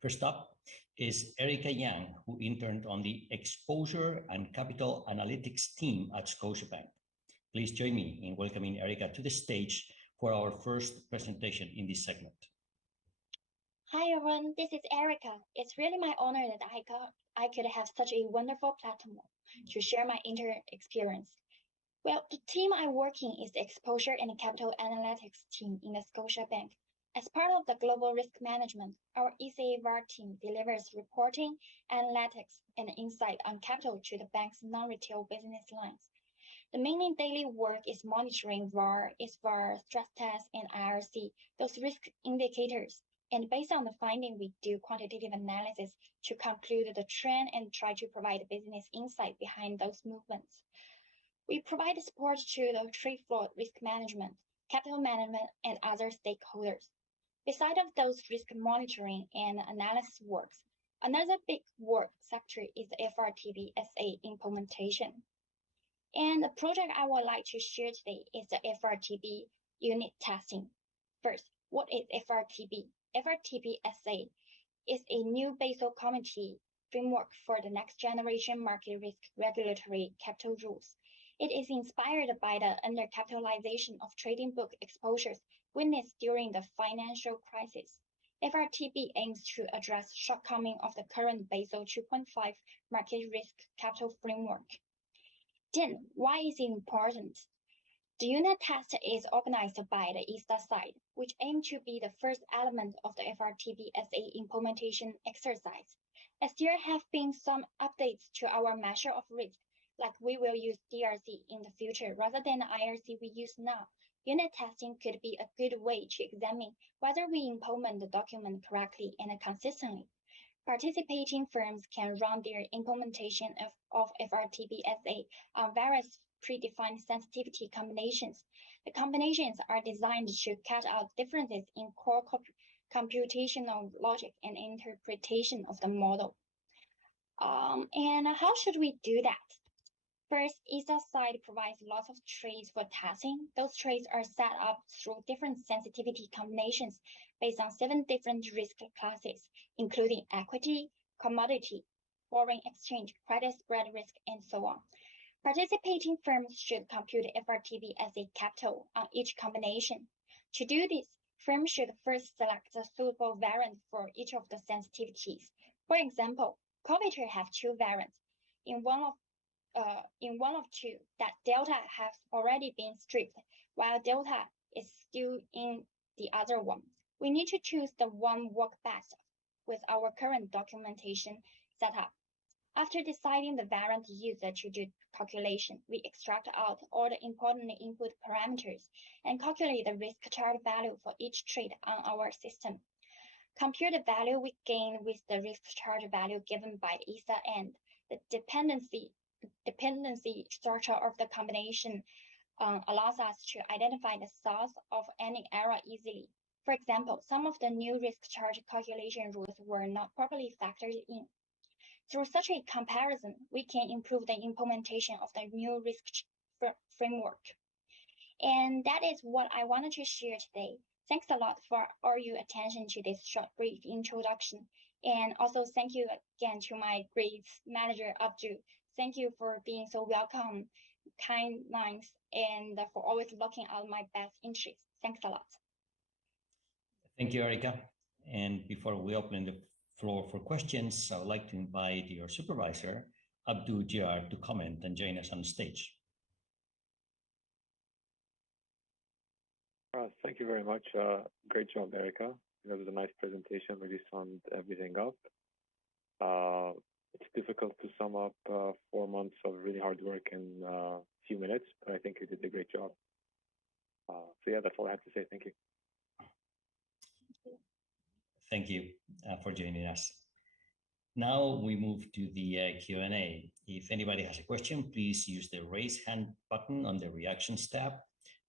First up is Erica Yang, who interned on the Exposure and Capital Analytics team at Scotiabank. Please join me in welcoming Erica to the stage for our first presentation in this segment. Hi everyone, this is Erica. It's really my honor that I could have such a wonderful platform to share my intern experience. Well, the team I work in is the Exposure and Capital Analytics team in the Scotiabank. As part of the global risk management, our ECA-VaR team delivers reporting, analytics, and insight on capital to the bank's non-retail business lines. The main daily work is monitoring VaR, ISVaR, stress tests, and IRC, those risk indicators. And based on the finding, we do quantitative analysis to conclude the trend and try to provide business insight behind those movements. We provide support to the trade floor risk management, capital management, and other stakeholders. Besides of those risk monitoring and analysis works, another big work sector is the FRTB SA implementation. And the project I would like to share today is the FRTB unit testing. First, what is FRTB? FRTB SA is a new Basel Committee framework for the next generation market risk regulatory capital rules. It is inspired by the undercapitalization of trading book exposures witnessed during the financial crisis. FRTB aims to address shortcomings of the current Basel 2.5 market risk capital framework. Then, why is it important? The unit test is organized by the ISTA side, which aims to be the first element of the FRTB SA implementation exercise. As there have been some updates to our measure of risk, like we will use DRC in the future rather than the IRC we use now, unit testing could be a good way to examine whether we implement the document correctly and consistently. Participating firms can run their implementation of FRTB SA on various predefined sensitivity combinations. The combinations are designed to cut out differences in core computational logic and interpretation of the model. And how should we do that? First, ISTA side provides lots of traits for testing. Those traits are set up through different sensitivity combinations based on 7 different risk classes, including equity, commodity, foreign exchange, credit spread risk, and so on. Participating firms should compute FRTB as a capital on each combination. To do this, firms should first select a suitable variant for each of the sensitivities. For example, Coviter have 2 variants. In one of 2, that delta has already been stripped, while delta is still in the other one. We need to choose the one work best with our current documentation setup. After deciding the variant used to do calculation, we extract out all the important input parameters and calculate the risk chart value for each trade on our system. Compute the value we gain with the risk chart value given by ISTA and the dependency structure of the combination allows us to identify the source of any error easily. For example, some of the new risk charge calculation rules were not properly factored in. Through such a comparison, we can improve the implementation of the new risk framework. And that is what I wanted to share today. Thanks a lot for all your attention to this short, brief introduction. And also thank you again to my great manager, Abdul. Thank you for being so welcome, kind, nice, and for always looking out my best interests. Thanks a lot. Thank you, Erica. And before we open the floor for questions, I would like to invite your supervisor, Abdul Gerard, to comment and join us on stage. Thank you very much. Great job, Erica. That was a nice presentation, really summed everything up. It's difficult to sum up 4 months of really hard work in a few minutes, but I think you did a great job. So yeah, that's all I have to say. Thank you. Thank you for joining us. Now we move to the Q&A. If anybody has a question, please use the raise hand button on the reactions tab.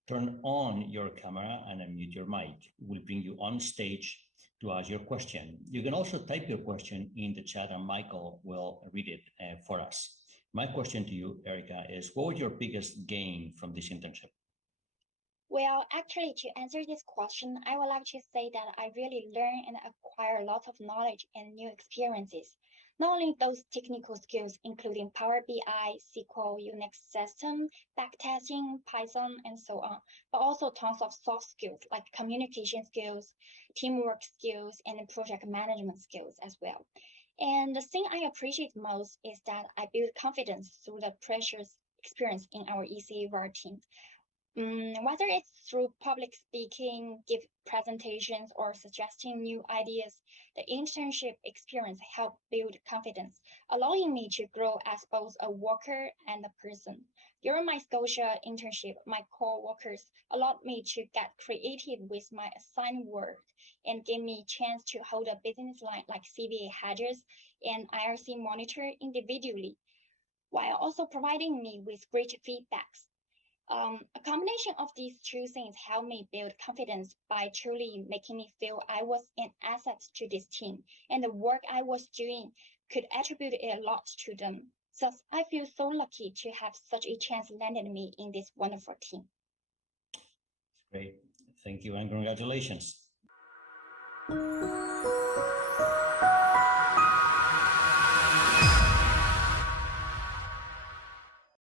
Turn on your camera and unmute your mic. We'll bring you on stage to ask your question. You can also type your question in the chat and Michael will read it for us. My question to you, Erica, is what was your biggest gain from this internship? Well, actually, to answer this question, I would like to say that I really learn and acquire a lot of knowledge and new experiences. Not only those technical skills, including Power BI, SQL, Unix system, backtesting, Python, and so on, but also tons of soft skills like communication skills, teamwork skills, and project management skills as well. And the thing I appreciate most is that I build confidence through the precious experience in our ECVAR team. Whether it's through public speaking, give presentations, or suggesting new ideas, the internship experience helped build confidence, allowing me to grow as both a worker and a person. During my Scotia internship, my co-workers allowed me to get creative with my assigned work and gave me a chance to hold a business line like CVA hedges and IRC monitor individually, while also providing me with great feedbacks. A combination of these two things helped me build confidence by truly making me feel I was an asset to this team and the work I was doing could attribute a lot to them. Thus, I feel so lucky to have such a chance landed me in this wonderful team. Great. Thank you and congratulations.